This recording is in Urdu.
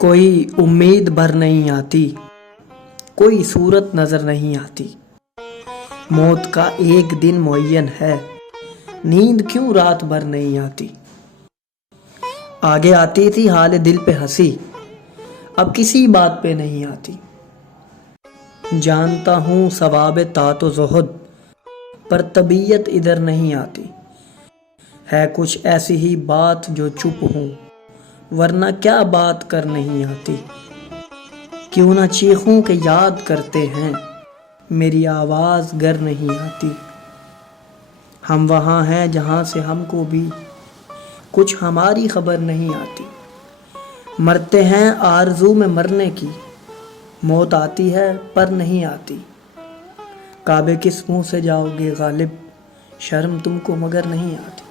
کوئی امید بھر نہیں آتی، کوئی صورت نظر نہیں آتی۔ موت کا ایک دن معین ہے، نیند کیوں رات بھر نہیں آتی۔ آگے آتی تھی حال دل پہ ہنسی، اب کسی بات پہ نہیں آتی۔ جانتا ہوں ثواب طاعت و زہد، پر طبیعت ادھر نہیں آتی۔ ہے کچھ ایسی ہی بات جو چپ ہوں، ورنہ کیا بات کر نہیں آتی۔ کیوں نہ چیخوں کہ یاد کرتے ہیں، میری آواز گر نہیں آتی۔ ہم وہاں ہیں جہاں سے ہم کو بھی کچھ ہماری خبر نہیں آتی۔ مرتے ہیں آرزو میں مرنے کی، موت آتی ہے پر نہیں آتی۔ کعبے کس منہ سے جاؤ گے غالب، شرم تم کو مگر نہیں آتی۔